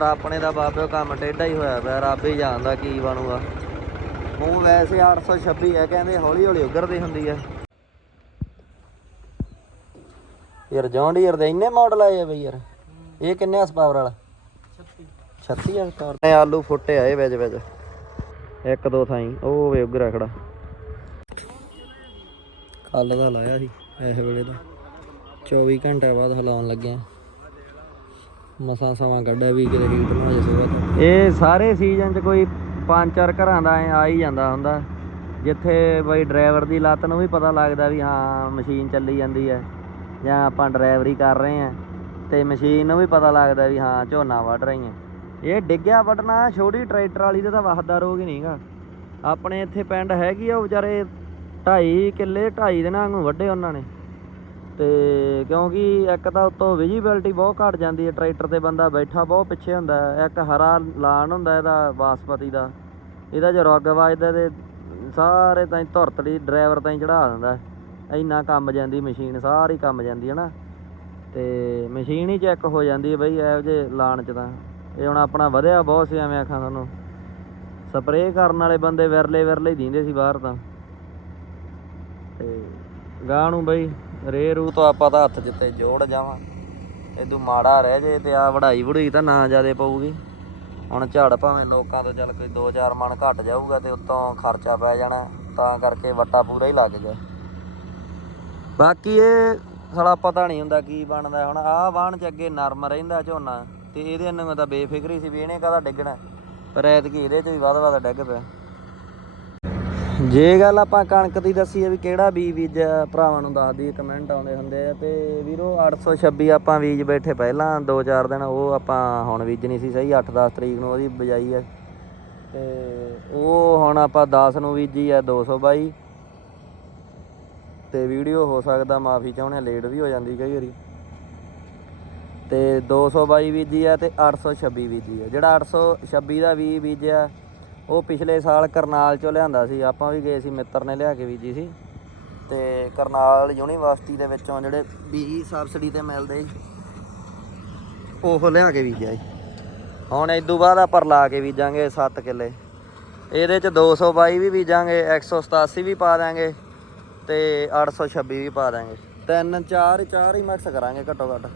ਪਰ ਆਪਣੇ ਦਾ ਬਾਬਿਓ ਕੰਮ ਟੇਢਾ ਹੀ ਹੋਇਆ ਪਿਆ ਰੱਬ ਹੀ ਜਾਣਦਾ ਕੀ ਬਣੂਗਾ। ਉਹ ਵੈਸੇ 826 ਹੈ ਕਹਿੰਦੇ ਹੌਲੀ ਹੌਲੀ ਉਗਰਦੀ ਹੁੰਦੀ ਹੈ। ਯਾਰ ਜੌਂਡੀਅਰ ਦੇ ਇੰਨੇ ਮਾਡਲ ਆਏ ਆ ਬਈ ਯਾਰ। ਇਹ ਕਿੰਨੇ ਹਸ ਪਾਵਰ ਵਾਲਾ? 36 ਹਸ ਪਾਵਰ ਨੇ ਆਲੂ ਫੁੱਟੇ ਆਏ ਵਿੱਚ ਵਿੱਚ। ਇੱਕ ਦੋ ਥਾਈ ਉਹ ਵੇ ਉਗਰਾ ਖੜਾ। ਕੱਲ ਦਾ ਲਾਇਆ ਸੀ ਇਸ ਵੇਲੇ ਦਾ। 24 ਘੰਟੇ ਬਾਅਦ ਹਲਾਉਣ ਲੱਗਿਆ। ਮਸਾਂ ਸਮਾਂ ਕੱਢਿਆ ਵੀ ਕਿਤੇ ਹੀਟ ਨਾ ਹੋ ਜੇ ਸੁਬਹ ਇਹ ਸਾਰੇ ਸੀਜ਼ਨ 'ਚ ਕੋਈ ਪੰਜ ਚਾਰ ਘਰਾਂ ਦਾ ਐਂ ਆ ਹੀ ਜਾਂਦਾ ਹੁੰਦਾ। ਜਿੱਥੇ ਬਈ ਡਰਾਈਵਰ ਦੀ ਲੱਤ ਨੂੰ ਵੀ ਪਤਾ ਲੱਗਦਾ ਵੀ ਹਾਂ ਮਸ਼ੀਨ ਚੱਲੀ ਜਾਂਦੀ ਹੈ। ਜਾਂ ਆਪਾਂ ਡਰਾਈਵਰੀ ਕਰ ਰਹੇ ਹਾਂ ਤੇ ਮਸ਼ੀਨ ਨੂੰ ਵੀ ਪਤਾ ਲੱਗਦਾ ਵੀ ਹਾਂ, ਝੋਨਾ ਵੱਢ ਰਹੀ ਹੈ। ਇਹ ਡਿੱਗਿਆ ਵੱਢਣਾ, ਛੋਟੀ ਟਰੈਕਟਰ ਵਾਲੀ ਦਾ ਤਾਂ ਵਸਦਾ ਰੋਗ ਹੀ ਨਹੀਂਗਾ। ਆਪਣੇ ਇੱਥੇ ਪਿੰਡ ਹੈਗੀ ਆ, ਉਹ ਵਿਚਾਰੇ 2.5 ਕਿੱਲੇ 2.5 ਦਿਨਾਂ ਨੂੰ ਵੱਢੇ ਉਹਨਾਂ ਨੇ। ਤੇ ਕਿਉਂਕਿ ਇੱਕ ਤਾਂ ਉੱਤੋਂ ਵਿਜੀਬਿਲਟੀ ਬਹੁਤ ਘਟ ਜਾਂਦੀ ਹੈ ਟਰੈਕਟਰ ਤੇ ਬੰਦਾ ਬੈਠਾ ਬਹੁਤ ਪਿੱਛੇ ਹੁੰਦਾ ਇੱਕ ਹਰਾ ਲਾਣ ਹੁੰਦਾ ਇਹਦਾ ਬਾਸਪਤੀ ਦਾ, ਇਹਦਾ ਜੋ ਰੁੱਗ ਵੱਜਦਾ ਤੇ ਸਾਰੇ ਤਾਂ ਧੁਰਤੜੀ ਡਰਾਈਵਰ ਤਾਂ ਚੜਾ ਦਿੰਦਾ ਇੰਨਾ ਕੰਮ ਜਾਂਦੀ ਮਸ਼ੀਨ ਸਾਰੀ ਕੰਮ ਜਾਂਦੀ ਹੈ ਨਾ। ਤੇ ਮਸ਼ੀਨ ਹੀ ਚੈੱਕ ਹੋ ਜਾਂਦੀ ਹੈ ਬਈ ਇਹੋ ਜੇ ਲਾਣ ਚ ਤਾਂ। ਇਹ ਹੁਣ ਆਪਣਾ ਵਧਿਆ ਬਹੁਤ ਸੀ ਐਵੇਂ ਆਖਾਂ ਤੁਹਾਨੂੰ ਸਪਰੇਅ ਕਰਨ ਵਾਲੇ ਬੰਦੇ ਵਿਰਲੇ ਵਿਰਲੇ ਹੀ ਦਿੰਦੇ ਸੀ ਬਾਹਰ ਤਾਂ। ਤੇ ਗਾਂ ਨੂੰ ਬਈ ਰੇ ਰੂ ਤੋਂ ਆਪਾਂ ਤਾਂ ਹੱਥ ਜਿੱਤੇ ਜੋੜ ਜਾਵਾਂ। ਇਦੋਂ ਮਾੜਾ ਰਹਿ ਜੇ ਤੇ ਆ ਵੜਾਈ ਵਢੂਈ ਤਾਂ ਨਾ ਜਿਆਦੇ ਪਊਗੀ। ਹੁਣ ਝਾੜ ਭਾਵੇਂ ਲੋਕਾਂ ਤੋਂ ਚੱਲ ਕੋਈ 2-4 ਮਣ ਘਟ ਜਾਊਗਾ ਤੇ ਉੱਤੋਂ ਖਰਚਾ ਪੈ ਜਾਣਾ, ਤਾਂ ਕਰਕੇ ਵੱਟਾ ਪੂਰਾ ਹੀ ਲੱਗ ਗਿਆ। ਬਾਕੀ ਇਹ ਸਾਲਾ ਪਤਾ ਨਹੀਂ ਹੁੰਦਾ ਕੀ ਬਣਦਾ ਹੁਣ ਆਹ ਵਾਹਣ ਚ ਅੱਗੇ ਨਰਮ ਰਹਿੰਦਾ ਝੋਨਾ, ਤੇ ਇਹਦੇ ਨੂੰ ਤਾਂ ਬੇਫਿਕਰੀ ਸੀ ਵੀ ਇਹਨੇ ਕਦਾ ਡਿੱਗਣਾ। ਪਰ ਐਤਕੀ ਇਹਦੇ ਚ ਵੀ ਵੱਧ ਵੱਧ ਡਿੱਗ ਪਿਆ। ਜੇ ਗੱਲ ਆਪਾਂ ਕਣਕ ਦੀ ਦੱਸੀਏ ਵੀ ਕਿਹੜਾ ਬੀਜ ਬੀਜਿਆ ਭਰਾਵਾਂ ਨੂੰ ਦੱਸ ਦਈਏ ਕਮੈਂਟ ਆਉਂਦੇ ਹੁੰਦੇ ਆ ਤੇ ਵੀਰੋ 826 ਆਪਾਂ ਬੀਜ ਬੈਠੇ ਪਹਿਲਾਂ 2-4 ਦਿਨ ਉਹ ਆਪਾਂ ਹੁਣ ਬੀਜਣੀ ਸੀ ਸਹੀ 8-10 ਤਰੀਕ ਨੂੰ ਉਹਦੀ ਬਜਾਈ ਹੈ ਤੇ ਉਹ ਹੁਣ ਆਪਾਂ 10 ਨੂੰ ਬੀਜੀ ਹੈ 222 ਤੇ ਵੀਡੀਓ ਹੋ ਸਕਦਾ ਮਾਫੀ ਚਾਹੁੰਦੇ ਲੇਟ ਵੀ ਹੋ ਜਾਂਦੀ ਕਈ ਵਾਰੀ। ਤੇ 222 ਬੀਜੀ ਆ ਤੇ 826 ਬੀਜੀ ਆ। ਜਿਹੜਾ 826 ਦਾ ਵੀ ਬੀਜਿਆ ਉਹ ਪਿਛਲੇ ਸਾਲ ਕਰਨਾਲ ਚੋਂ ਲਿਆਂਦਾ ਸੀ। ਆਪਾਂ ਵੀ ਗਏ ਸੀ, ਮਿੱਤਰ ਨੇ ਲਿਆ ਕੇ ਬੀਜੀ ਸੀ। ਤੇ ਕਰਨਾਲ ਯੂਨੀਵਰਸਿਟੀ ਦੇ ਵਿੱਚੋਂ ਜਿਹੜੇ ਬੀਜ ਸਬਸਿਡੀ ਤੇ ਮਿਲਦੇ ਸੀ, ਉਹ ਲਿਆ ਕੇ ਬੀਜਿਆ ਜੀ ਹੁਣ ਇਦੋਂ ਬਾਅਦ ਆਪਾਂ ਲਾ ਕੇ ਬੀਜਾਂਗੇ 7 ਕਿੱਲੇ। ਇਹਦੇ ਚ 222 ਵੀ ਬੀਜਾਂਗੇ 187 ਵੀ ਪਾ ਦਾਂਗੇ ਤੇ 826 ਵੀ ਪਾ ਦਾਂਗੇ ਤਿੰਨ, ਚਾਰ ਚਾਰ ਹੀ ਮਿਕਸ ਕਰਾਂਗੇ ਘੱਟੋ ਘੱਟ।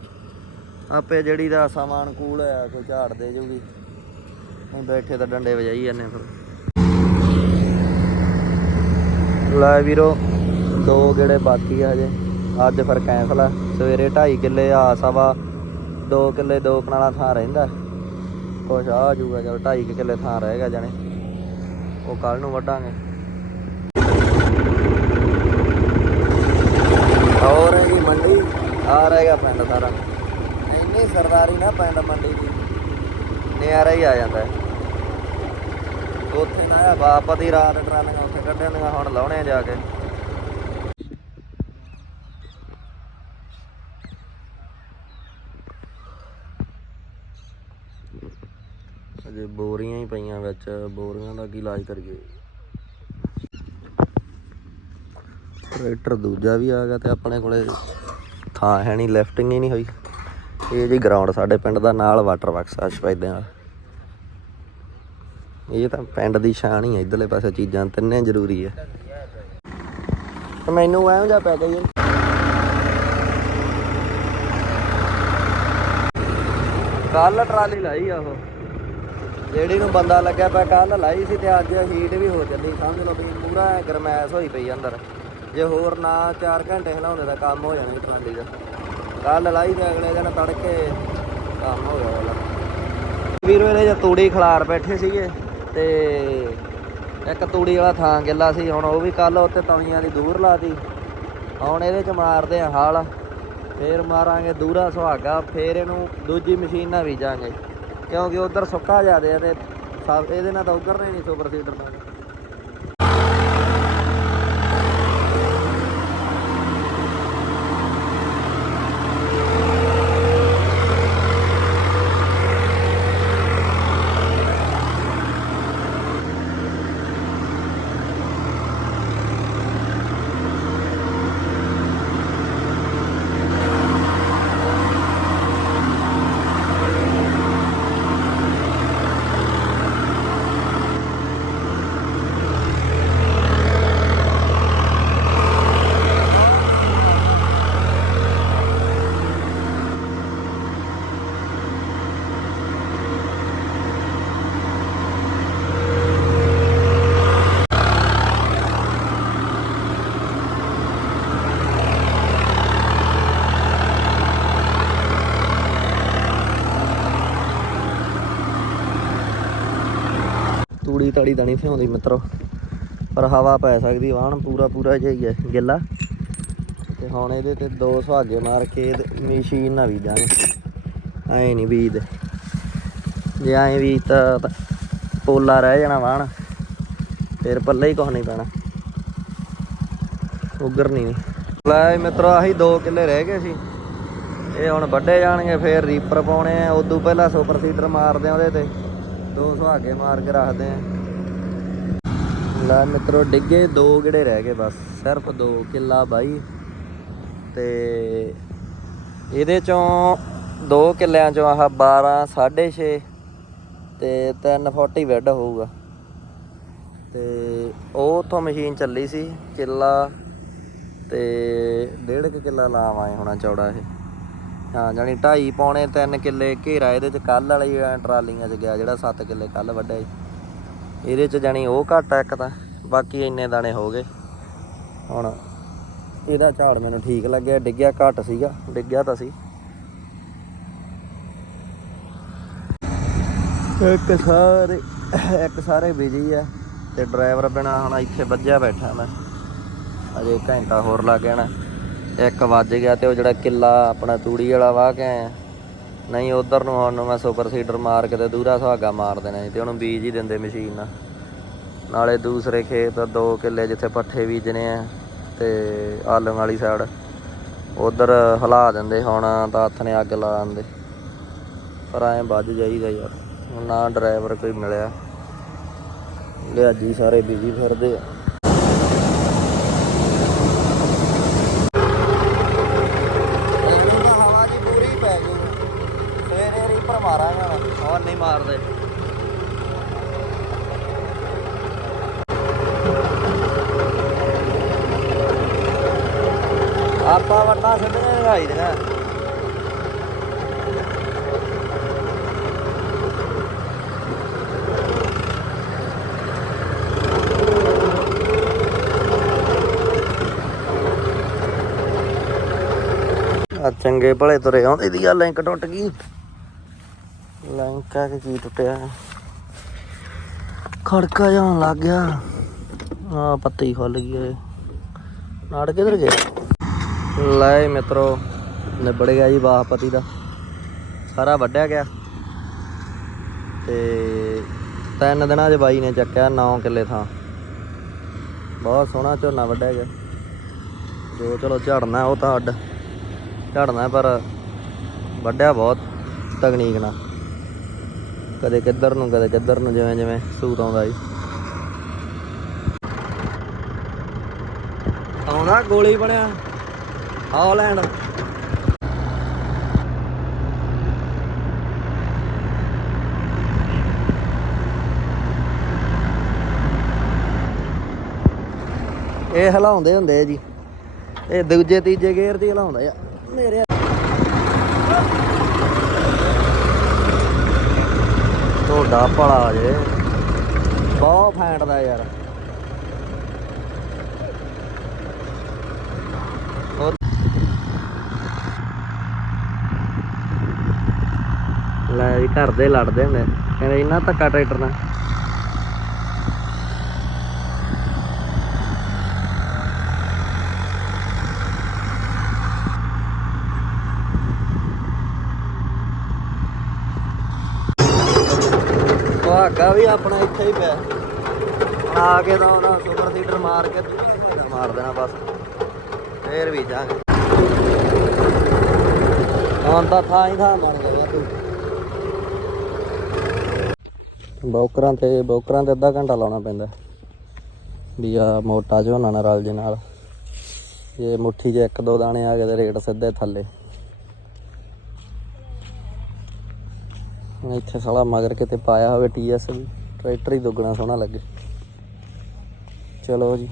ਆਪੇ ਜਿਹੜੀ ਦਾ ਸਮਾਨ ਕੂਲ ਹੋਇਆ, ਕੋਈ ਝਾੜ ਦੇ ਜੂਗੀ। ਬੈਠੇ ਤਾਂ ਡੰਡੇ ਵਜਾਈ ਜਾਂਦੇ ਫਿਰ। ਲੈ ਵੀਰੋ, ਦੋ ਗੇੜੇ ਬਾਕੀ ਆ ਹਜੇ। ਅੱਜ ਫਿਰ ਕੈਂਸਲ ਆ। ਸਵੇਰੇ 2.5 ਕਿੱਲੇ ਆ ਸਵਾ 2 ਕਿੱਲੇ ਦੋ ਕਨਾਲਾ ਥਾਂ ਰਹਿੰਦਾ। ਕੁਛ ਆ ਜੂਗਾ ਚਲ 2.5 ਕਿੱਲੇ ਥਾਂ ਰਹੇਗਾ ਜਾਣੇ। ਉਹ ਕੱਲ ਨੂੰ ਵੱਢਾਂਗੇ। ਹੋਰ ਹੈਗੀ ਮੰਡੀ? ਆ ਰਹੇਗਾ ਪਿੰਡ ਸਾਰਾ। ਇੰਨੀ ਸਰਦਾਰੀ ਨਾ ਪਿੰਡ ਮੰਡੀ ਦੀ। ਨਿਆਰਾ ਹੀ ਆ ਜਾਂਦਾ ਹੈ। ਉੱਥੇ ਨਾ ਆ ਬਾਪ ਦੀ ਰਾਤ ਟਰਾਲੀਆਂ ਉੱਥੇ ਕੱਢਣ ਦੀਆਂ, ਹੁਣ ਲਾਉਣੇ ਜਾ ਕੇ। ਅਜੇ ਬੋਰੀਆਂ ਹੀ ਪਈਆਂ ਵਿੱਚ, ਬੋਰੀਆਂ ਦਾ ਕੀ ਇਲਾਜ ਕਰੀਏ? ਟਰੈਕਟਰ ਦੂਜਾ ਵੀ ਆ ਗਿਆ ਤੇ ਆਪਣੇ ਕੋਲੇ ਥਾਂ ਹੈ ਨਹੀਂ ਲਿਫਟਿੰਗ ਹੀ ਨਹੀਂ ਹੋਈ। ਇਹ ਜੀ ਗਰਾਊਂਡ ਸਾਡੇ ਪਿੰਡ ਦਾ ਨਾਲ ਵਾਟਰ ਵਰਕਸ ਆ ਸਫੈਦੇ ਨਾਲ ਇਹ ਤਾਂ ਪਿੰਡ ਦੀ ਸ਼ਾਨ ਹੀ ਹੈ ਇਧਰਲੇ ਪਾਸੇ ਚੀਜ਼ਾਂ ਤਿੰਨੇ ਜ਼ਰੂਰੀ ਹੈ ਮੈਨੂੰ ਐਂ ਜਾ ਪੈ ਗਿਆ ਕੱਲ ਟਰਾਲੀ ਲਾਈ ਆ ਉਹ। ਜਿਹੜੀ ਨੂੰ ਬੰਦਾ ਲੱਗਿਆ ਪਿਆ ਕੱਲ ਲਾਈ ਸੀ ਤੇ ਅੱਜ ਹੀਟ ਵੀ ਹੋ ਚੱਲੀ, ਸਮਝ ਲਓ ਵੀ ਪੂਰਾ ਗਰਮੈਸ਼ ਹੋਈ ਪਈ ਅੰਦਰ। ਜੇ ਹੋਰ ਨਾ 4 ਘੰਟੇ ਹਿਲਾਉਂਦੇ ਤਾਂ ਕੰਮ ਹੋ ਜਾਣਾ ਟਰਾਲੀ ਦਾ। ਕੱਲ ਲਾਈ ਤੇ ਅਗਲੇ ਦਿਨ ਤੜਕੇ ਕੰਮ ਹੋ ਗਿਆ ਵੀਰੋ, ਇਹਦੇ ਚ ਤੂੜੀ ਖਲਾਰ ਬੈਠੇ ਸੀਗੇ। ਤੇ ਇੱਕ ਤੂੜੀ ਵਾਲਾ ਥਾਂ ਗਿੱਲਾ ਸੀ, ਹੁਣ ਉਹ ਵੀ ਕੱਲ ਉੱਤੇ ਤਵੀਆਂ ਦੀ ਦੂਰ ਲਾਤੀ ਹੁਣ ਇਹਦੇ ਚ ਮਾਰਦੇ ਆ ਹਾਲ। ਫੇਰ ਮਾਰਾਂਗੇ ਦੂਰਾ ਸੁਹਾਗਾ, ਫੇਰ ਇਹਨੂੰ ਦੂਜੀ ਮਸ਼ੀਨ ਨਾਲ ਬੀਜਾਂਗੇ। ਕਿਉਂਕਿ ਉਧਰ ਸੁੱਕਾ ਜਾਦੇ ਆ ਤੇ ਇਹਦੇ ਨਾਲ ਤਾਂ ਉਗਰਨੇ ਨਹੀਂ ਸੁਪਰ ਸੀਡਰ ਨਾਲ ਤਲੀ ਤਾਂ ਨਹੀਂ ਥਿਆਉਂਦੀ ਮਿੱਤਰੋ, ਪਰ ਹਵਾ ਪੈ ਸਕਦੀ, ਵਾਹਣ ਪੂਰਾ ਪੂਰਾ ਜਿਹਾ ਹੀ ਹੈ ਗਿੱਲਾ। ਤੇ ਹੁਣ ਇਹਦੇ ਤੇ ਦੋ ਸੁਹਾਗੇ ਮਾਰ ਕੇ ਮਸ਼ੀਨ ਨਾਲ ਬੀਜਾਂਗੇ ਐ ਨਹੀਂ ਬੀਜਦੇ। ਜੇ ਐਂ ਵੀ ਤਾਂ ਪੋਲਾ ਰਹਿ ਜਾਣਾ ਵਾਹਣ, ਫਿਰ ਪੱਲੇ ਹੀ ਕੁਛ ਨਹੀਂ ਪੈਣਾ। ਉਗਰ ਨਹੀਂ। ਲੈ ਮਿੱਤਰੋ, ਆਹੀ 2 ਕਿੱਲੇ ਰਹਿ ਗਏ ਸੀ। ਇਹ ਹੁਣ ਵੱਡੇ ਜਾਣਗੇ, ਫੇਰ ਰੀਪਰ ਪਾਉਣੇ ਆ। ਉਦੋਂ ਪਹਿਲਾਂ ਸੁਪਰ ਸੀਡਰ ਮਾਰਦੇ ਆ ਉਹਦੇ ਤੇ। ਦੋ ਸੁਹਾਗੇ ਮਾਰ ਕੇ ਰੱਖਦੇ ਆ। ਲੈ ਮਿੱਤਰੋ, ਡਿੱਗੇ ਦੋ ਗੇੜੇ ਰਹਿ ਗਏ ਬਸ। ਸਿਰਫ ਦੋ ਕਿੱਲਾ ਬਾਈ। ਤੇ ਇਹਦੇ ਚੋਂ ਦੋ ਕਿੱਲਿਆਂ ਚੋਂ ਆਹ 12 6.5 ਤੇ 340 ਵੈਡ ਹੋਊਗਾ। ਤੇ ਉਹ ਉਥੋਂ ਮਸ਼ੀਨ ਚੱਲੀ ਸੀ, ਕਿੱਲਾ ਤੇ ਡੇਢ ਕੁ ਕਿੱਲਾ ਲਾਵ ਆਏ ਹੋਣਾ ਚੌੜਾ ਇਹ। ਹਾਂ ਜਾਨੀ 2.5 ਪੌਣੇ 3 ਕਿੱਲੇ ਘੇਰਾ ਇਹਦੇ ਚ ਕੱਲ ਵਾਲੀ ਟਰਾਲੀਆਂ ਚ ਗਿਆ, ਜਿਹੜਾ 7 ਕਿੱਲੇ ਕੱਲ ਵੱਢਿਆ ਸੀ। ਇਹਦੇ ਚ ਜਾਨੀ ਉਹ ਘੱਟ ਆ ਇੱਕ ਤਾਂ, ਬਾਕੀ ਇੰਨੇ ਦਾਣੇ ਹੋ ਗਏ। ਹੁਣ ਇਹਦਾ ਝਾੜ ਮੈਨੂੰ ਠੀਕ ਲੱਗਿਆ, ਡਿੱਗਿਆ ਘੱਟ ਸੀਗਾ, ਡਿੱਗਿਆ ਤਾਂ ਸੀ। ਇੱਕ ਸਾਰੇ ਇੱਕ ਸਾਰੇ ਬਿਜ਼ੀ ਆ ਤੇ ਡਰਾਈਵਰ ਬਿਨਾ ਹੁਣ ਇੱਥੇ ਵੱਜਿਆ ਬੈਠਾ ਮੈਂ। ਅਜੇ ਘੰਟਾ ਹੋਰ ਲੱਗ ਜਾਣਾ। ਇੱਕ ਵੱਜ ਗਿਆ ਤੇ ਉਹ ਜਿਹੜਾ ਕਿੱਲਾ ਆਪਣਾ ਤੂੜੀ ਵਾਲਾ ਵਾਹ ਕੇ ਆਇਆ। ਨਹੀਂ, ਉਧਰ ਨੂੰ ਹੁਣ ਮੈਂ ਸੁਪਰ ਸੀਡਰ ਮਾਰ ਕੇ ਤੇ ਦੂਰਾ ਸੁਹਾਗਾ ਮਾਰ ਦੇਣਾ ਜੀ, ਤੇ ਉਹਨੂੰ ਬੀਜ ਹੀ ਦਿੰਦੇ ਮਸ਼ੀਨ ਨਾਲ। ਨਾਲੇ ਦੂਸਰੇ ਖੇਤ ਦੋ ਕਿੱਲੇ ਜਿੱਥੇ ਪੱਠੇ ਬੀਜਣੇ ਆ ਤੇ ਆਲੂਆਂ ਵਾਲੀ ਸਾਈਡ ਉਧਰ ਹਿਲਾ ਦਿੰਦੇ, ਹੁਣ ਤਾਂ ਹੱਥ ਨੇ ਅੱਗ ਲਾ ਦਿੰਦੇ। ਪਰ ਐਂ ਵੱਜ ਜਾਈਦਾ ਯਾਰ, ਹੁਣ ਨਾ ਡਰਾਈਵਰ ਕੋਈ ਮਿਲਿਆ। ਲਿਆਜੀ ਸਾਰੇ ਬਿਜ਼ੀ ਫਿਰਦੇ ਆ ਹਵਾ ਦੀ ਪੂਰੀ ਪੈ ਗਈ ਸਵੇਰੇ ਰੀਪਰ ਮਾਰਾਂਗਾ ਹੋਰ ਨਹੀਂ ਮਾਰਦੇ। ਆਪਾਂ ਵੱਡਾ ਸਿੱਧੀਆਂ ਲਗਾਈ ਦੀਆਂ ਆ ਚੰਗੇ ਭਲੇ ਤੁਰੇ ਆਉਂਦੇ ਦੀ ਗੱਲ ਲਿੰਕ ਟੁੱਟ ਗਈ। ਲਿੰਕ ਕੇ ਕੀ ਟੁੱਟਿਆ? ਖੜਕਾ ਜਾਣ ਲੱਗ ਗਿਆ। ਆ ਪੱਤੀ ਖੁੱਲ ਗਈ ਨਾੜ ਕਿੱਧਰ ਗਿਆ ਲੈ ਮਿੱਤਰੋ, ਨਿਬੜ ਗਿਆ ਜੀ ਬਾਸਪਤੀ ਦਾ। ਸਾਰਾ ਵੱਢਿਆ ਗਿਆ। ਤੇ ਤਿੰਨ ਦਿਨਾਂ 'ਚ ਬਾਈ ਨੇ ਚੱਕਿਆ 9 ਕਿੱਲੇ ਥਾਂ। ਬਹੁਤ ਸੋਹਣਾ ਝੋਨਾ ਵੱਢਿਆ ਗਿਆ। ਜੋ ਚਲੋ ਝੜਨਾ ਉਹ ਤਾਂ ਅੱਡ। ਝੜਨਾ ਪਰ ਵੱਢਿਆ ਬਹੁਤ ਤਕਨੀਕ ਨਾਲ। ਕਦੇ ਕਿੱਧਰ ਨੂੰ, ਕਦੇ ਕਿੱਧਰ ਨੂੰ, ਜਿਵੇਂ ਜਿਵੇਂ ਸੂਤ ਆਉਂਦਾ ਜੀ। ਆਉਂਦਾ ਗੋਲੀ ਬਣਿਆ। ਹਾਲੈਂਡ। ਇਹ ਹਲਾਉਂਦੇ ਹੁੰਦੇ ਆ ਜੀ। ਇਹ ਦੂਜੇ, ਤੀਜੇ ਗੇਅਰ ਦੀ ਹਲਾਉਂਦਾ ਆ। ਮੇਰੇ ਤੁਹਾਡਾ ਭਲਾ ਜੇ। ਬਹੁਤ ਫੈਂਟਦਾ ਯਾਰ। ਲੈ ਜੀ, ਘਰ ਦੇ ਲੜਦੇ ਹੁੰਦੇ। ਕਹਿੰਦੇ, ਇੰਨਾ ਧੱਕਾ ਟਰੈਕਟਰ ਨਾਲ ਸੁਹਾਗਾ ਵੀ ਆਪਣਾ ਇੱਥੇ ਹੀ ਪਿਆ। ਆ ਕੇ ਤਾਂ ਉਹਨਾਂ ਸੁਪਰ ਸੀਡਰ ਮਾਰ ਕੇ ਦੂਜੀ ਮਾਰ ਦੇਣਾ ਬਸ। ਫੇਰ ਵੀ ਜਾਗੇ। ਹੁਣ ਤਾਂ ਥਾਂ ਹੀ ਥਾਂ ਬਣ ਗਿਆ ਤੂੰ ਬੌਕਰਾਂ ਤੇ ਬੌਕਰਾਂ ਤੇ ਅੱਧਾ ਘੰਟਾ ਲਾਉਣਾ ਪੈਂਦਾ। ਵੀ ਆ ਮੋਟਾ ਝੋਨਾ ਨਾ ਰਲ ਜੇ ਨਾਲ। ਜੇ ਮੁੱਠੀ 'ਚ ਇੱਕ ਦੋ ਦਾਣੇ ਆ ਗਏ ਤੇ ਰੇਟ ਸਿੱਧੇ ਥੱਲੇ। ਇੱਥੇ ਸਾਲਾ ਮਗਰ ਕਿਤੇ ਪਾਇਆ ਹੋਵੇ ਟੀਐਸ ਵੀ। ਟਰੈਕਟਰ ਹੀ ਦੁੱਗਣਾ ਸੋਹਣਾ ਲੱਗੇ। ਚਲੋ ਜੀ,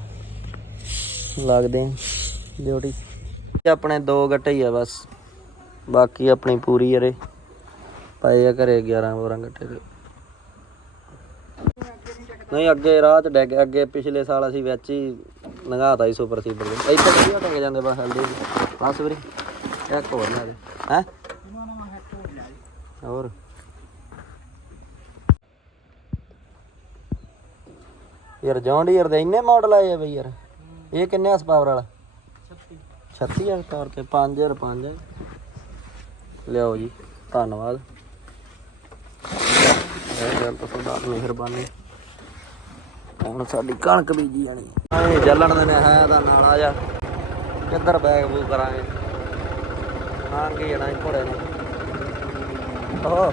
ਲੱਗਦੇ ਡਿਊਟੀ ਆਪਣੇ ਦੋ ਗੱਟੇ ਹੀ ਆ ਬਸ। ਬਾਕੀ ਆਪਣੀ ਪੂਰੀ ਯਾਰੇ ਪਏ ਆ ਘਰੇ 11 12 ਗੱਟੇ ਦੇ ਨਹੀਂ, ਅੱਗੇ ਰਾਹ ਚ ਡਿੱਗ, ਅੱਗੇ ਪਿਛਲੇ ਸਾਲ ਅਸੀਂ ਵਿੱਚ ਹੀ ਲੰਘਾਤਾ ਸੀ ਸੁਪਰ ਸੀਪਰ ਦੇ ਇੱਥੇ ਵਧੀਆ ਟੰਗ ਜਾਂਦੇ ਬਸ ਹਲਦੇ ਬਸ ਵੀਰੇ, ਇੱਕ ਹੋਰ ਲੈ ਦੇ। ਹੈ? ਹੋਰ? ਯਾਰ ਜੌਂਡੀਅਰ ਦੇ ਇੰਨੇ ਮਾਡਲ ਆਏ ਆ ਬਈ ਯਾਰ। ਇਹ ਕਿੰਨੇ ਹਸ ਪਾਵਰ ਵਾਲਾ? 36 ਹਸ ਪਾਵਰ ਤੇ 5000 5 ਲਿਆਓ ਜੀ ਧੰਨਵਾਦ। ਇਹ ਗੱਲ ਤਾਂ ਤੁਹਾਡਾ ਮਿਹਰਬਾਨੀ। ਹੁਣ ਸਾਡੀ ਕਣਕ ਬੀਜੀ ਜਾਣੀ ਐ ਜੱਲਣ ਦੇ ਨੇ ਹੈ ਦਾ ਨਾਲ ਆ ਜਾ ਕਿੱਧਰ ਬੈਗ ਬੂ ਕਰਾਂਗੇ? ਨਾਂ ਕੀ ਜਾਣਾ ਘੋੜੇ ਨੇ। ਓਹ।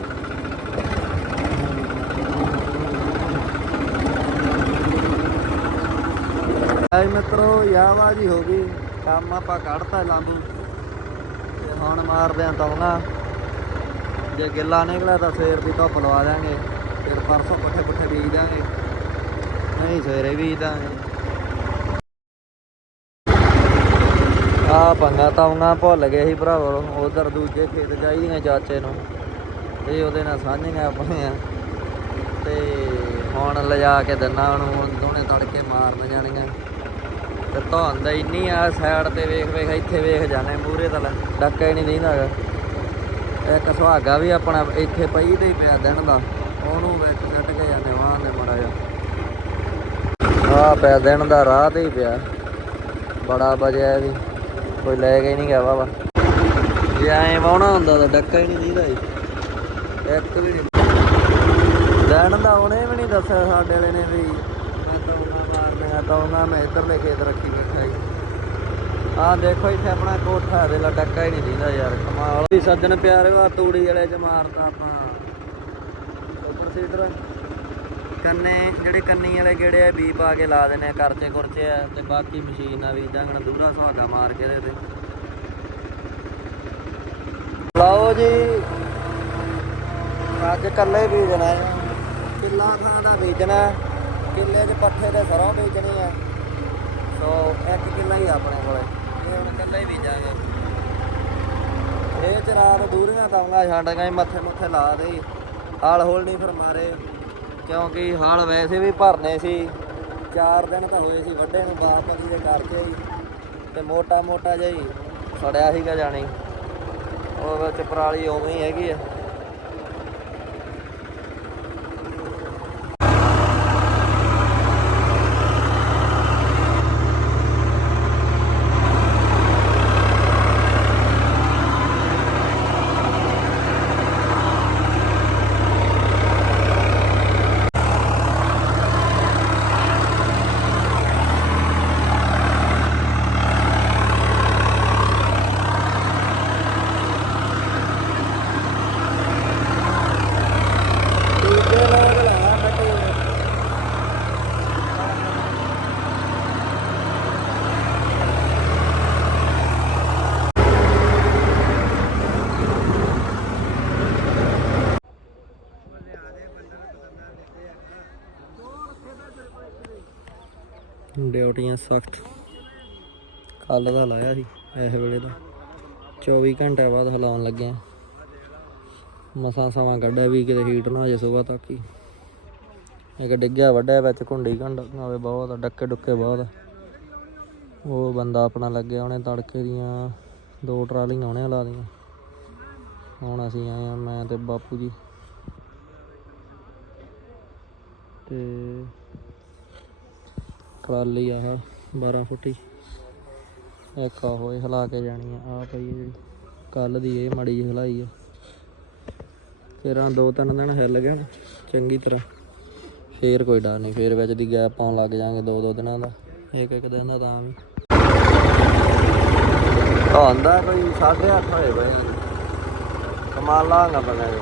ਆਈ ਮਿੱਤਰੋ ਯਾਵਾਜੀ ਹੋ ਗਈ। ਕੰਮ ਆਪਾਂ ਕੱਢਤਾ ਲਾਂਬੂ। ਤੇ ਹੁਣ ਮਾਰਦੇ ਆਂ ਤੌਣਾ ਜੇ ਗਿੱਲਾ ਨਿਕਲਿਆ ਤਾਂ ਸਵੇਰ ਦੀ ਧੁੱਪ ਲਵਾ ਦਾਂਗੇ ਫਿਰ ਪਰਸੋਂ ਪੁੱਠੇ ਪੁੱਠੇ ਬੀਜ ਦਾਂਗੇ ਨਹੀਂ, ਸਵੇਰੇ ਬੀਜ ਦਾਂਗੇ ਆ ਪੰਗਾ ਤੌਣਾ ਭੁੱਲ ਗਏ ਸੀ ਭਰਾਵੋ ਉਧਰ ਦੂਜੇ ਖੇਤ ਜਾਈਦੀਆਂ ਚਾਚੇ ਨੂੰ। ਤੇ ਉਹਦੇ ਨਾਲ ਸਾਂਝੀਆਂ ਆਪਣੀਆਂ। ਤੇ ਹੁਣ ਲਿਜਾ ਕੇ ਦਿੰਨਾ ਉਹਨੂੰ। ਦੋਨੇ ਤੜਕੇ ਮਾਰਨ ਜਾਣੀਆਂ। ਤੇ ਧੁੰਦ ਇੰਨੀ ਆ ਸਾਈਡ ਤੇ ਵੇਖ ਵੇਖ, ਇੱਥੇ ਵੇਖ ਜਾਣੇ ਮੂਰੇ ਤਾਂ ਡੱਕਾ ਹੀ ਨਹੀਂ ਦਿੰਦਾ ਹੈਗਾ। ਇੱਕ ਸੁਹਾਗਾ ਵੀ ਆਪਣਾ ਇੱਥੇ ਪਈ ਤੇ ਹੀ ਪਿਆ ਦਿਨ ਦਾ, ਉਹਨੂੰ ਵਿੱਚ ਛੱਡ ਕੇ ਜਾਂਦੇ, ਵਾਹ ਦੇ ਮੜਾ ਜਾ ਆ ਪਿਆ ਦਿਨ ਦਾ, ਰਾਹ ਤੇ ਹੀ ਪਿਆ। ਬੜਾ ਵਜਿਆ ਵੀ, ਕੋਈ ਲੈ ਕੇ ਨਹੀਂ ਗਿਆ ਵਾ ਜੇ ਐਂ ਵਾਉਣਾ ਹੁੰਦਾ ਤਾਂ ਡੱਕਾ ਹੀ ਨਹੀਂ ਦਿੰਦਾ ਇੱਕ ਵੀ ਨਹੀਂ ਦਾ ਉਹਨੇ ਵੀ ਨਹੀਂ ਦੱਸਿਆ ਸਾਡੇ ਵਾਲੇ ਨੇ ਵੀ। ਤਾਂ ਉਹਨਾਂ ਮੈਂ ਇੱਧਰਲੇ ਖੇਤ ਰੱਖੀ ਬੈਠਾ ਜੀ। ਆਹ ਦੇਖੋ ਇੱਥੇ ਆਪਣਾ ਕੋਠਾ ਦੇ ਲਾ ਡੱਕਾ ਹੀ ਨਹੀਂ ਦਿੰਦਾ ਯਾਰ, ਕਮਾਲ। ਵੀ ਸੱਜਣ ਪਿਆਰੇ ਵਾ, ਤੂੜੀ ਵਾਲੇ ਚ ਮਾਰਤਾ ਆਪਾਂ। ਸੁਪਰ ਸੀਡਰ ਕੰਨੇ, ਜਿਹੜੇ ਕੰਨੀ ਵਾਲੇ ਗੇੜੇ ਆ ਬੀ ਪਾ ਕੇ ਲਾ ਦਿੰਨੇ ਆ, ਕਰਚੇ ਕੁਰਚੇ ਆ, ਤੇ ਬਾਕੀ ਮਸ਼ੀਨ ਨਾਲ ਬੀਜਾਂ ਗਣ ਦੂਰਾ ਸੁਹਾਗਾ ਮਾਰ ਕੇ ਇਹਦੇ ਤੇ। ਲਓ ਜੀ। ਅੱਜ ਕੱਲੇ ਬੀਜਣਾ ਕਿੱਲਾ ਥਾਂ ਦਾ ਬੀਜਣਾ ਕਿੱਲੇ 'ਚ ਪੱਠੇ ਤੇ ਸਰੋਂ ਬੀਜਣੀ ਹੈ ਸੋ ਇੱਕ ਕਿੱਲਾ ਹੀ ਆਪਣੇ ਕੋਲੇ। ਇਹ ਹੁਣ ਕੱਲੇ ਹੀ ਬੀਜਾਂਗੇ ਇਹ ਚ ਰਾਤ ਦੂਰੀਆਂ ਤਾਂਗਾ ਛੱਡ ਗਏ ਮੱਥੇ ਮੁੱਥੇ ਲਾ ਦੇ। ਹਾਲ ਹੋਲ ਨਹੀਂ ਫਿਰ ਮਾਰੇ। ਕਿਉਂਕਿ ਹਾਲ ਵੈਸੇ ਵੀ ਭਰਨੇ ਸੀ। ਚਾਰ ਦਿਨ ਤਾਂ ਹੋਏ ਸੀ ਵੱਡੇ ਨੂੰ ਬਾਪਦੀ ਦੇ ਕਰਕੇ ਤੇ ਮੋਟਾ ਮੋਟਾ ਜਿਹਾ ਹੀ ਸੜਿਆ ਸੀਗਾ ਜਾਣੀ। ਉਹ ਵਿੱਚ ਪਰਾਲੀ ਉਵੇਂ ਹੀ ਹੈਗੀ ਆ ਦੂਜੇ ਲੋਕ ਲਾਇਆ ਫੱਟੇ ਡਿਊਟੀਆਂ ਸਖਤ। ਕੱਲ ਦਾ ਲਾਇਆ ਸੀ, ਇਸ ਵੇਲੇ ਦਾ। 24 ਘੰਟੇ ਬਾਅਦ ਹਲਾਉਣ ਲੱਗਿਆ। ਮਸਾਂ ਸਮਾਂ ਕੱਢਿਆ ਵੀ ਕਿਤੇ ਹੀਟ ਨਾ ਹੋ ਜੇ ਸਵੇਰ ਤੱਕ ਹੀ। ਇੱਕ ਡਿੱਗਿਆ ਵੱਡਿਆ ਵਿੱਚ ਘੁੰਡੀ ਘੰਡ ਹੋਵੇ ਬਹੁਤ ਡੱਕੇ ਡੁੱਕੇ ਬਹੁਤ। ਉਹ ਬੰਦਾ ਆਪਣਾ ਲੱਗਿਆ ਉਹਨੇ ਤੜਕੇ ਦੀਆਂ ਦੋ ਟਰਾਲੀਆਂ ਉਹਨੇ ਲਾ ਦੀਆਂ ਹੁਣ ਅਸੀਂ ਆਏ ਆ ਮੈਂ ਤੇ ਬਾਪੂ ਜੀ। ਤੇ ਟਰਾਲੀ ਆਹ 12 ਫੁੱਟੀ ਇੱਕ ਆ ਹੋਏ ਹਿਲਾ ਕੇ ਜਾਣੀ ਆ ਆ ਪਈ ਆ ਜਿਹੜੀ ਕੱਲ ਦੀ ਇਹ ਮਾੜੀ ਜਿਹੀ ਹਿਲਾਈ ਆ। ਫਿਰ ਆ ਦੋ ਤਿੰਨ ਦਿਨ ਹਿੱਲ ਗਿਆ ਚੰਗੀ ਤਰ੍ਹਾਂ। ਫੇਰ ਕੋਈ ਡਰ ਨਹੀਂ, ਫੇਰ ਵਿੱਚ ਦੀ ਗੈਪ ਪਾਉਣ ਲੱਗ ਜਾਾਂਗੇ ਦੋ ਦੋ ਦਿਨਾਂ ਦਾ, ਇੱਕ ਇੱਕ ਦਿਨ ਦਾ ਤਾਂ ਵੀ ਆਉਂਦਾ ਕੋਈ 8:30 ਹੋਏ ਬਈ। ਕਮਾਲਾ ਨਾ। ਬਣਾਏ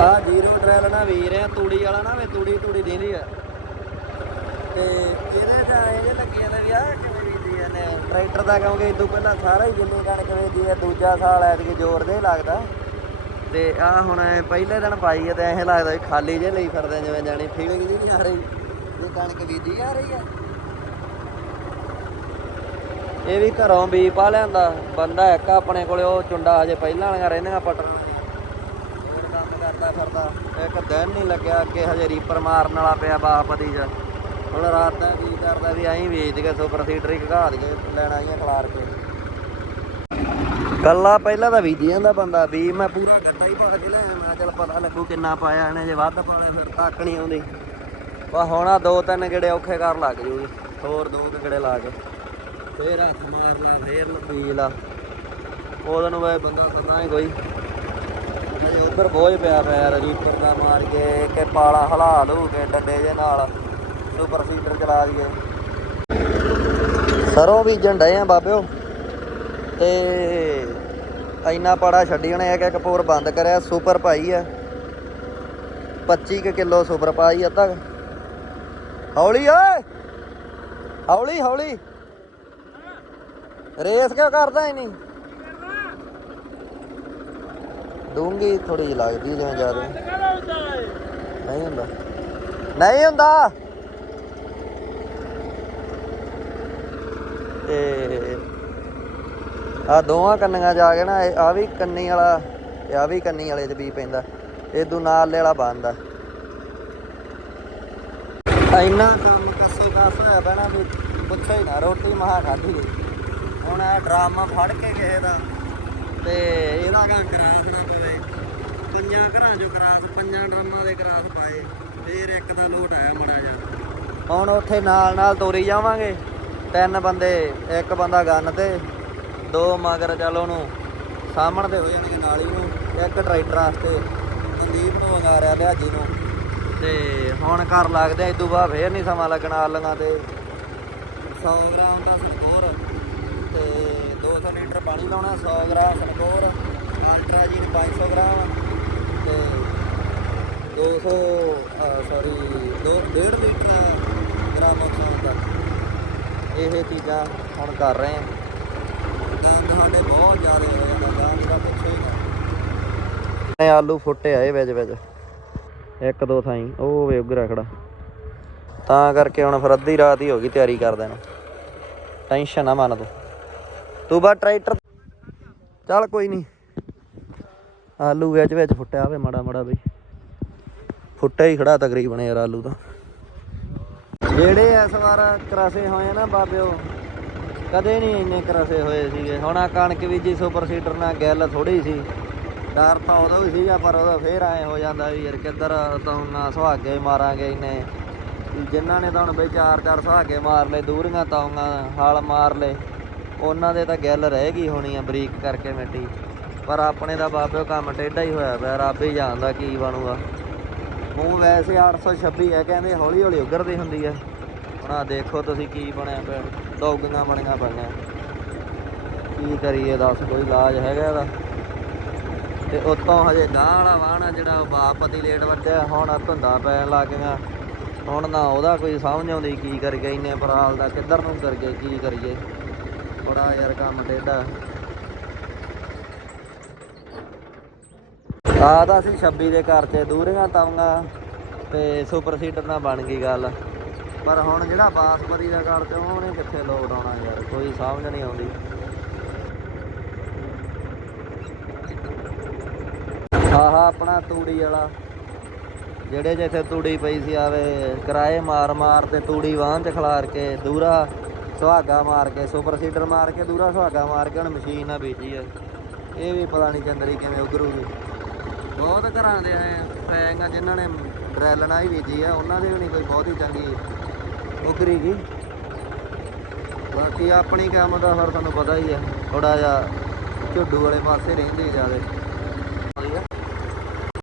ਆ ਜ਼ੀਰੋ ਟ੍ਰੈਲ ਨਾ ਵੀਰ ਆ ਤੂੜੀ ਵਾਲਾ ਨਾ ਵੇ ਤੂੜੀ ਤੂੜੀ ਦੇਂਦੀ ਆ। ਤੇ ਇਹਦੇ ਤਾਂ ਇਹ ਲੱਗੇ ਨੇ ਵੀ ਕਿਵੇਂ ਬੀਜੀ ਨੇ ਟਰੈਕਟਰ ਦਾ ਕਿਉਂਕਿ ਇਦੋਂ ਪਹਿਲਾਂ ਸਾਰਾ ਹੀ ਜਿੰਨੀ ਕਣਕ ਵੇਚਦੀ ਆ, ਦੂਜਾ ਸਾਲ ਐਤਕੀ ਜ਼ੋਰ ਦੇ ਲੱਗਦਾ। ਤੇ ਆ ਹੁਣ ਪਹਿਲੇ ਦਿਨ ਪਾਈ ਆ ਤੇ ਐਂ ਲੱਗਦਾ ਵੀ ਖਾਲੀ ਜੇ ਲਈ ਫਿਰਦੇ ਜਿਵੇਂ ਜਾਣੀ ਫੀਲਿੰਗ ਜੀ ਨਹੀਂ ਆ ਰਹੀ, ਵੀ ਕਣਕ ਬੀਜੀ ਆ ਰਹੀ ਆ। ਇਹ ਵੀ ਘਰੋਂ ਬੀ ਪਾ ਲਿਆਂਦਾ, ਬੰਦਾ ਇੱਕ ਆਪਣੇ ਕੋਲੇ, ਉਹ ਚੁੰਡਾ ਹਜੇ ਪਹਿਲਾਂ ਵਾਲੀਆਂ ਰਹਿੰਦੀਆਂ ਪਟਰਾਂ ਹੋਰ ਕੰਮ ਕਰਦਾ ਫਿਰਦਾ, ਇੱਕ ਦਿਨ ਨਹੀਂ ਲੱਗਿਆ ਅੱਗੇ ਹਜੇ ਰੀਪਰ ਮਾਰਨ ਵਾਲਾ ਪਿਆ ਬਾਹਪਤੀ ਚ ਹੁਣ ਰਾਤ ਦਾ ਕੀ ਕਰਦਾ ਵੀ ਐਂ ਵੇਚ ਕੇ ਸੁਪਰ ਸੀਡਰ ਹੀ ਘਾ ਦਈਏ ਲੈਣਾ ਆਈਆਂ ਖਲਾਰ ਕੇ। ਕੱਲਾ ਪਹਿਲਾਂ ਤਾਂ ਬੀਜੀ ਜਾਂਦਾ ਬੰਦਾ, ਵੀ ਮੈਂ ਪੂਰਾ ਗੱਡਾ ਹੀ ਪਾ ਕੇ ਲਿਆਇਆ ਮੈਂ ਕਿਹਾ ਪਤਾ ਲੱਗੂ ਕਿੰਨਾ ਪਾਇਆ ਇਹਨੇ, ਜੇ ਵੱਧ ਪਾਲੇ ਫਿਰ ਤੱਕ ਨਹੀਂ ਆਉਂਦੀ। ਵਾ ਹੁਣ ਆ ਦੋ ਤਿੰਨ ਗੇੜੇ ਔਖੇ ਕਰ ਲੱਗ ਜੂਗੀ, ਹੋਰ ਦੋ ਕੁ ਗੇੜੇ ਲਾ ਕੇ। ਫੇਰ ਹੱਥ ਮਾਰ ਲਾ, ਫੇਰ ਲਪੀ ਲਾ ਉਹਦੋਂ ਨੂੰ ਵੇ ਬੰਦਾ ਸੰਨਾ ਹੀ ਕੋਈ। ਅਜੇ ਉਧਰ ਬੋਝ ਪਿਆ ਪਿਆ ਰੀਪਰ ਦਾ ਮਾਰ ਕੇ, ਕਿ ਪਾਲਾ ਹਲਾ ਲੂ ਕੇ ਡੰਡੇ ਜੇ ਨਾਲ। ਸੁਪਰ ਸੀਡਰ ਚਲਾ ਦਈਏ। ਸਰੋਂ ਬੀਜਣ ਡਏ ਆ ਬਾਬਿਓ। ਤੇ ਇੰਨਾ ਪਾੜਾ ਛੱਡੀ ਉਹਨੇ ਇੱਕ ਇੱਕ ਪੋਰ ਬੰਦ ਕਰਿਆ ਸੁਪਰ ਪਾਈ ਆ। 25 ਕਿਲੋ ਸੁਪਰ ਪਾਈ ਅੱਧਾ ਕੁ। ਹੌਲੀ ਓਏ! ਹੌਲੀ ਹੌਲੀ। ਰੇਸ ਕਿਉਂ ਕਰਦਾ ਹੀ ਨਹੀਂ ਡੂੰਗੀ ਥੋੜੀ ਜਿਹੀ ਲੱਗਦੀ ਜਿਵੇਂ ਜ਼ਿਆਦਾ। ਨਹੀਂ ਹੁੰਦਾ। ਨਹੀਂ ਹੁੰਦਾ। ਤੇ ਆ ਦੋਵਾਂ ਕੰਨੀਆਂ ਜਾ ਕੇ ਨਾ ਆ ਵੀ ਕੰਨੀ ਵਾਲਾ ਤੇ ਆ ਵੀ ਕੰਨੀ ਵਾਲੇ 'ਚ ਵੀ ਪੈਂਦਾ, ਇਹ ਨਾਲ ਵਾਲਾ ਬੰਦ ਆ ਇੰਨਾ ਕੰਮ ਕੱਸੋ ਕੱਸ ਹੋਇਆ ਪੈਣਾ ਵੀ ਪੁੱਛੋ ਹੀ ਨਾ, ਰੋਟੀ ਮਹਾ ਖਾਧੀ ਹੁਣ ਇਹ ਡਰਾਮਾ ਫੜ ਕੇ ਕਿਸੇ ਦਾ ਤੇ ਇਹਦਾ ਕਾ ਕਰਾਸ ਨਾ ਪਵੇ ਪੰਜਾਂ ਘਰਾਂ ਚੋਂ ਕਰਾਸ ਪੰਜਾਂ ਡਰਾਮਾ ਦੇ ਕਰਾਸ ਪਾਏ, ਫੇਰ ਇੱਕ ਦਾ ਲੋਟ ਆਇਆ ਮੜਾ ਜਾ ਹੁਣ ਉੱਥੇ ਨਾਲ ਨਾਲ ਤੋਰੀ ਜਾਵਾਂਗੇ। ਤਿੰਨ ਬੰਦੇ, ਇੱਕ ਬੰਦਾ ਗੰਨ ਤੇ, ਦੋ ਮਗਰ ਚੱਲ ਉਹਨੂੰ ਸਾਹਮਣ ਤੇ ਹੋ ਜਾਣਗੇ ਨਾਲ ਹੀ ਨੂੰ ਇੱਕ ਟਰੈਕਟਰ ਵਾਸਤੇ, ਸੰਦੀਪ ਨੂੰ ਵਗਾ ਰਿਆ ਲਿਆਜੀ ਨੂੰ। ਤੇ ਹੁਣ ਘਰ ਲੱਗਦੇ ਇਦੋਂ ਬਾਅਦ ਫੇਰ ਨਹੀਂ ਸਮਾਂ ਲੱਗਣਾ ਆਲੀਆਂ ਤੇ। 100 ਗ੍ਰਾਮ ਦਾ ਸਨਕੋਰ ਤੇ 200 ਲੀਟਰ ਪਾਣੀ ਲਾਉਣਾ 100 ਗ੍ਰਾਮ ਸਨਕੋਰ ਅਲਟਰਾ ਜੀ 500 ਗ੍ਰਾਮ ਤੇ 200 ਸੌਰੀ 2 1.5 ਲੀਟਰ ਗ੍ਰਾਮ ਆਕਸਾਈਡ ਦਾ। ਇਹ ਚੀਜ਼ਾਂ ਹੁਣ ਕਰ ਰਹੇ ਹਾਂ। ਦੰਦ ਸਾਡੇ ਬਹੁਤ ਜ਼ਿਆਦਾ ਹੋ ਜਾਂਦਾ ਦੰਦ ਦਾ ਪੁੱਛੋ ਆਲੂ ਫੁੱਟੇ ਆਏ ਵਿੱਚ ਵਿੱਚ। ਇੱਕ ਦੋ ਥਾਈ, ਉਹ ਵੇ ਉਗਰਾ ਖੜਾ। ਤਾਂ ਕਰਕੇ ਹੁਣ ਫਿਰ ਅੱਧੀ ਰਾਤ ਹੀ ਹੋ ਗਈ ਤਿਆਰੀ ਕਰ ਦੇਣਾ ਟੈਨਸ਼ਨ ਨਾ ਮੰਨ ਤੂੰ। ਤੂੰ ਬਾ ਟਰੈਕਟਰ ਚੱਲ ਕੋਈ ਨਹੀਂ ਆਲੂ ਵਿੱਚ ਵਿੱਚ ਫੁੱਟਿਆ ਹੋਵੇ ਮਾੜਾ ਮਾੜਾ ਬਈ। ਫੁੱਟਿਆ ਹੀ ਖੜਾ ਤਕਰੀਬਨ ਯਾਰ ਆਲੂ ਤਾਂ। ਜਿਹੜੇ ਇਸ ਵਾਰ ਕਰਸੇ ਹੋਏ ਨਾ ਬਾਬਿਓ ਕਦੇ ਨਹੀਂ ਇੰਨੇ ਕਰਸੇ ਹੋਏ ਸੀਗੇ। ਹੁਣ ਆ ਕਣਕ ਬੀਜੀ ਸੁਪਰ ਸੀਡਰ ਨਾਲ ਗੱਲ ਥੋੜੀ ਸੀ। ਡਰ ਤਾਂ ਉਦੋਂ ਵੀ ਸੀਗਾ, ਪਰ ਉਦੋਂ ਫੇਰ ਐ ਹੋ ਜਾਂਦਾ ਵੀ ਯਾਰ ਕਿੱਧਰ ਤਾਂ ਨਾ ਸੁਹਾਗੇ ਮਾਰਾਂਗੇ ਇੰਨੇ। ਵੀ ਜਿਨ੍ਹਾਂ ਨੇ ਤਾਂ ਹੁਣ ਬਈ ਚਾਰ ਚਾਰ ਸੁਹਾਗੇ ਮਾਰ ਲਏ, ਦੂਰੀਆਂ ਤਾਉਂਆਂ ਹਲ ਮਾਰ ਲਏ। ਉਹਨਾਂ ਦੇ ਤਾਂ ਗੱਲ ਰਹਿ ਗਈ ਹੋਣੀ ਆ ਬਰੀਕ ਕਰਕੇ ਮਿੱਟੀ। ਪਰ ਆਪਣੇ ਦਾ ਬਾਬਿਓ ਕੰਮ ਟੇਢਾ ਹੀ ਹੋਇਆ ਪਿਆ, ਰੱਬ ਹੀ ਜਾਣਦਾ ਕੀ ਬਣੂਗਾ। ਮੂੰਹ ਵੈਸੇ 826 ਹੈ, ਕਹਿੰਦੇ ਹੌਲੀ ਹੌਲੀ ਉਗਰਦੀ ਹੁੰਦੀ ਹੈ। ਹੁਣ ਆ ਦੇਖੋ ਤੁਸੀਂ ਕੀ ਬਣਿਆ ਪਿਆ, ਡੌਗੀਆਂ ਬਣੀਆਂ ਪਈਆਂ। ਕੀ ਕਰੀਏ ਦੱਸ, ਕੋਈ ਇਲਾਜ ਹੈਗਾ ਇਹਦਾ? ਤੇ ਉਤੋਂ ਹਜੇ ਗਾਂ ਵਾਲਾ ਵਾਹਣਾ ਜਿਹੜਾ ਉਹ ਬਾਪਤੀ ਲੇਟ ਵੱਜਿਆ, ਹੁਣ ਧੁੰਦਾ ਪੈਣ ਲੱਗ ਗਿਆ। ਹੁਣ ਨਾ ਉਹਦਾ ਕੋਈ ਸਮਝ ਆਉਂਦੀ ਕੀ ਕਰ ਗਏ ਇੰਨੇ ਪਰਾਲ ਦਾ, ਕਿੱਧਰ ਨੂੰ ਕਰ ਗਏ ਕੀ ਕਰੀਏ। ਬੜਾ ਯਾਰ ਕੰਮ ਟੇਢਾ। ਆ ਤਾਂ ਅਸੀਂ 26 ਦੇ ਘਰ ਤੇ ਦੂਰੀਆਂ ਤਾਉਂਗਾ ਤੇ ਸੁਪਰ ਸੀਡਰ ਨਾਲ ਬਣ ਗਈ ਗੱਲ। ਪਰ ਹੁਣ ਜਿਹੜਾ ਬਾਸਪਤੀ ਦਾ ਘਰ ਤੇ ਉਹਨੇ ਕਿੱਥੇ ਲੋਡ ਆਉਣਾ ਯਾਰ, ਕੋਈ ਸਮਝ ਨਹੀਂ ਆਉਂਦੀ। ਆਹ, ਆਪਣਾ ਤੂੜੀ ਵਾਲਾ। ਜਿਹੜੇ ਜਿੱਥੇ ਤੂੜੀ ਪਈ ਸੀ ਆਵੇ, ਕਿਰਾਏ ਮਾਰ ਮਾਰ ਤੇ ਤੂੜੀ ਵਾਹਨ ਚ ਖਲਾਰ ਕੇ ਦੂਰਾ ਸੁਹਾਗਾ ਮਾਰ ਕੇ, ਸੁਪਰ ਸੀਡਰ ਮਾਰ ਕੇ, ਦੂਰਾ ਸੁਹਾਗਾ ਮਾਰ ਕੇ, ਹੁਣ ਮਸ਼ੀਨ ਨਾਲ ਬੀਜੀ ਆ। ਇਹ ਵੀ ਪਤਾ ਨਹੀਂ ਚੰਦਰੀ ਕਿਵੇਂ ਉਗਰੂਗੀ। ਬਹੁਤ ਘਰਾਂ ਦੇ ਆਏ ਪੈਂਗਾ ਜਿਨ੍ਹਾਂ ਨੇ ਡਰੈਲਣਾ ਹੀ ਬੀਜੀ ਆ, ਉਹਨਾਂ ਦੇ ਵੀ ਨਹੀਂ ਕੋਈ ਬਹੁਤੀ ਚੰਗੀ ਉਗਰੀ ਗਈ ਬਾਕੀ ਆਪਣੀ ਕੰਮ ਦਾ ਫਿਰ ਤੁਹਾਨੂੰ ਪਤਾ ਹੀ ਆ ਥੋੜਾ ਜਿਹਾ ਝੁੱਡੂ ਵਾਲੇ ਪਾਸੇ ਰਹਿੰਦੇ ਜਿਆਦੇ।